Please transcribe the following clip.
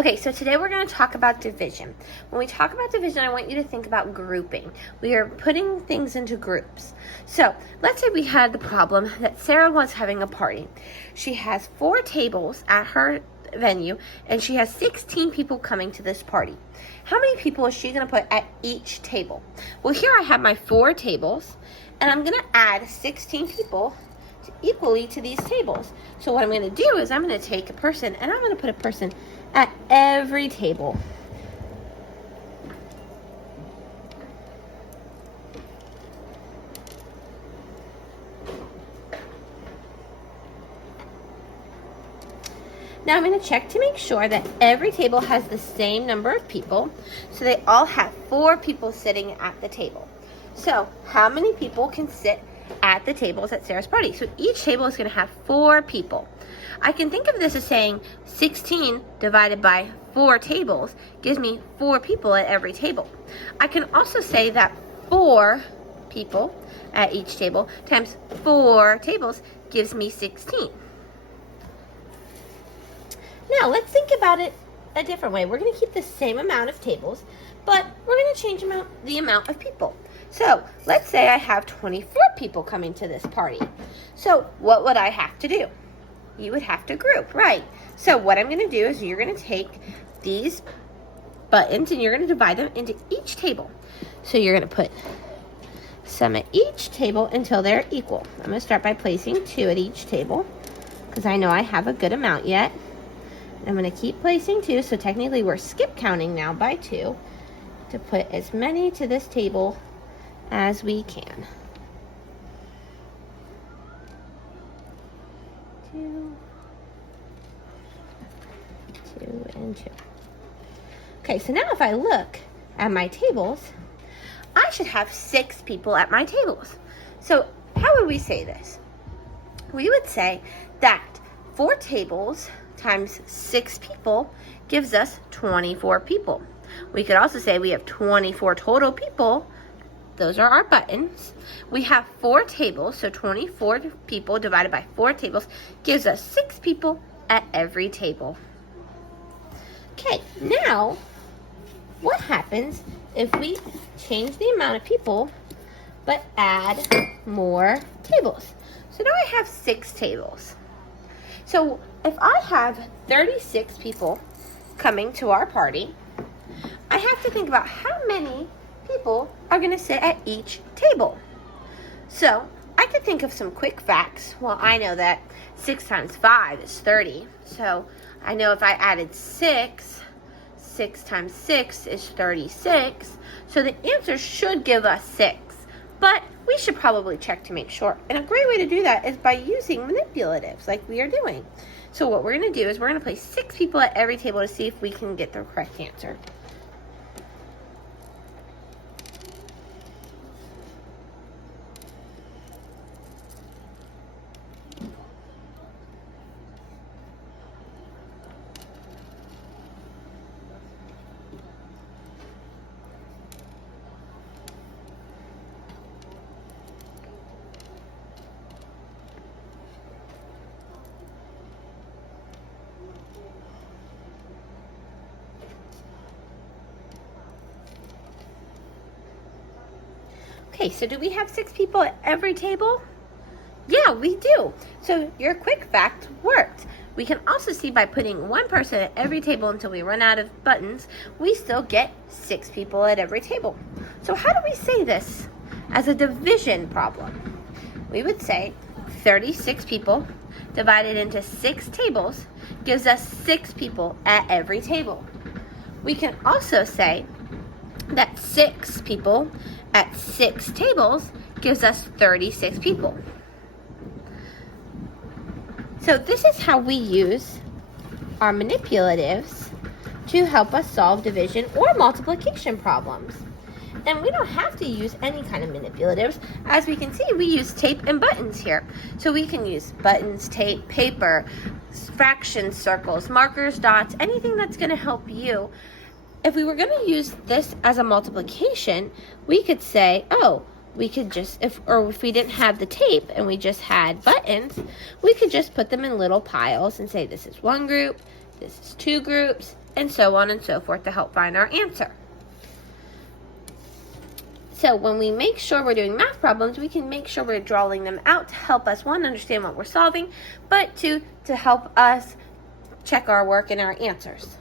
Okay, so today we're going to talk about division. When we talk about division, I want you to think about grouping. We are putting things into groups. So let's say we had the problem that Sarah was having a party. She has 4 tables at her venue, and she has 16 people coming to this party. How many people is she going to put at each table? Well, here I have my 4 tables, and I'm going to add 16 people equally to these tables. So what I'm going to do is I'm going to take a person, and I'm going to put a person at every table. Now I'm going to check to make sure that every table has the same number of people. So they all have 4 people sitting at the table. So how many people can sit at the tables at Sarah's party? So each table is going to have 4 people. I can think of this as saying 16 divided by 4 tables gives me 4 people at every table. I can also say that 4 people at each table times 4 tables gives me 16. Now let's think about it a different way. We're going to keep the same amount of tables, but we're going to change the amount of people. So let's say I have 24 people coming to this party. So what would I have to do? You would have to group, right? So what I'm going to do is you're going to take these buttons and you're going to divide them into each table. So you're going to put some at each table until they're equal. I'm going to start by placing 2 at each table because I know I have a good amount yet. I'm going to keep placing 2, so technically we're skip counting now by 2 to put as many to this table as we can. 2, 2, and 2. Okay, so now if I look at my tables, I should have 6 people at my tables. So how would we say this? We would say that 4 tables times 6 people gives us 24 people. We could also say we have 24 total people. Those are our buttons. We have 4 tables, so 24 people divided by 4 tables gives us 6 people at every table. Okay, now what happens if we change the amount of people but add more tables? So now I have 6 tables. So if I have 36 people coming to our party, I have to think about how many people are going to sit at each table. So I could think of some quick facts. Well, I know that 6 times 5 is 30. So I know if I added 6, 6 times 6 is 36. So the answer should give us 6. But we should probably check to make sure. And a great way to do that is by using manipulatives like we are doing. So what we're going to do is we're going to place 6 people at every table to see if we can get the correct answer. Okay, so do we have 6 people at every table? Yeah, we do. So your quick fact worked. We can also see by putting 1 person at every table until we run out of buttons, we still get 6 people at every table. So how do we say this as a division problem? We would say 36 people divided into 6 tables gives us 6 people at every table. We can also say that 6 people at 6 tables gives us 36 people. So this is how we use our manipulatives to help us solve division or multiplication problems. And we don't have to use any kind of manipulatives. As we can see, we use tape and buttons here. So we can use buttons, tape, paper, fraction circles, markers, dots, anything that's going to help you. If we were going to use this as a multiplication, we could say, oh, we could just, if we didn't have the tape and we just had buttons, we could just put them in little piles and say this is one group, this is 2 groups, and so on and so forth to help find our answer. So when we make sure we're doing math problems, we can make sure we're drawing them out to help us, one, understand what we're solving, but two, to help us check our work and our answers.